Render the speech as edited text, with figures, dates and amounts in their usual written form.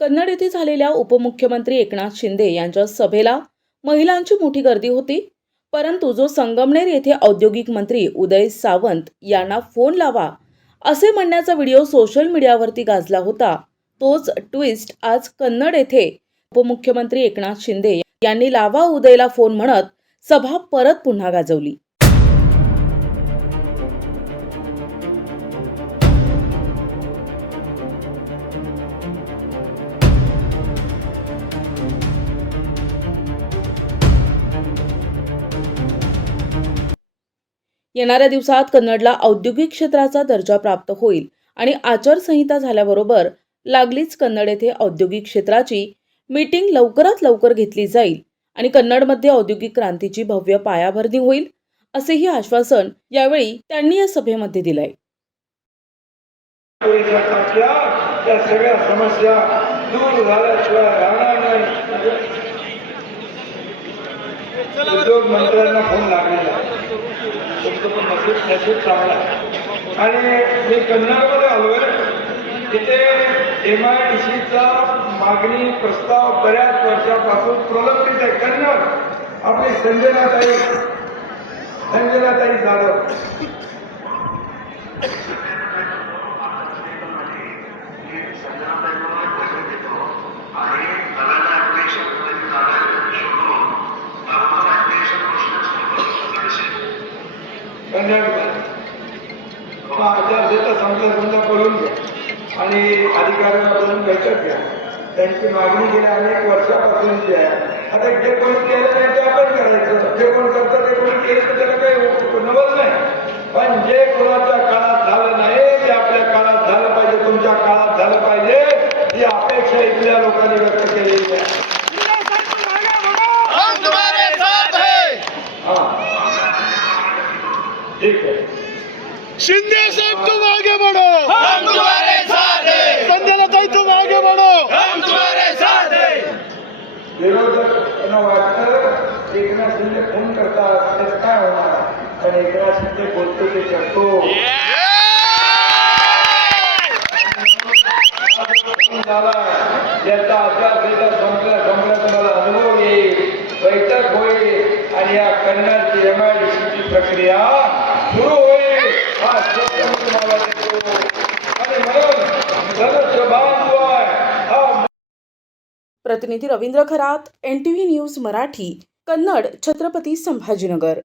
कन्नड येथे झालेल्या उपमुख्यमंत्री एकनाथ शिंदे यांच्या सभेला महिलांची मोठी गर्दी होती. परंतु जो संगमनेर येथे औद्योगिक मंत्री उदय सावंत यांना फोन लावा असे म्हणण्याचा व्हिडिओ सोशल मीडियावरती गाजला होता, तोच ट्विस्ट आज कन्नड येथे उपमुख्यमंत्री एकनाथ शिंदे यांनी लावा उदयला फोन म्हणत सभा परत पुन्हा गाजवली. येणाऱ्या दिवसात कन्नडला औद्योगिक क्षेत्राचा दर्जा प्राप्त होईल आणि आचारसंहिता झाल्याबरोबर लागलीच कन्नड येथे औद्योगिक क्षेत्राची मीटिंग लवकरात लवकर घेतली जाईल आणि कन्नडमध्ये औद्योगिक क्रांतीची भव्य पायाभरणी होईल, असेही आश्वासन यावेळी त्यांनी या सभेमध्ये दिलंय. या सगळ्या समस्या दूर झाल्याशिवाय राहणार नाही. उद्योग मंत्र्यांना फोन लागलेला तुमचं पण नशीब चांगला आणि मी कन्नडमध्ये आलोय. तिथे MIDCचा मागणी प्रस्ताव बऱ्याच वर्षापासून प्रलंबित आहे. कन्नड आपली संजनाताई जाधव आचारसंहिता समजा करून घ्या आणि अधिकाऱ्यांना बोलून बैठक घ्या. त्यांची मागणी गेल्या अनेक वर्षापासूनची आहे. आता जे कोणी केलं नाही ते आपण करायचं, जे कोणी करतं ते कोणी केलं तर त्याला काही नवल नाही. पण जे कोणाच्या काळात झालं नाही ते आपल्या काळात झालं पाहिजे, तुमच्या काळात झालं पाहिजे ही अपेक्षा इथल्या लोकांनी व्यक्त केलेली आहे. ठीक आहे. शिंदे साहब तुम आगे बढ़ो, हम तुम्हारे साथ हैं। संजना ताई तुम आगे बढ़ो, हम तुम्हारे साथ हैं। विरोधकांना वाटतं एकनाथ शिंदे फोन करतात त्याच काय होणार, पण एकनाथ शिंदे बोलतो ते करतो. याचा आचारसंहिता संपल्या तुम्हाला अनुभव येईल, बैठक होईल आणि या कन्नडची MIDCची प्रक्रिया सुरू होईल. हा तुम्हाला देतो आणि म्हणून धनुष्यबाण जो आहे हा. प्रतिनिधी रवींद्र खरात, NTV न्यूज मराठी, कन्नड, छत्रपती संभाजीनगर.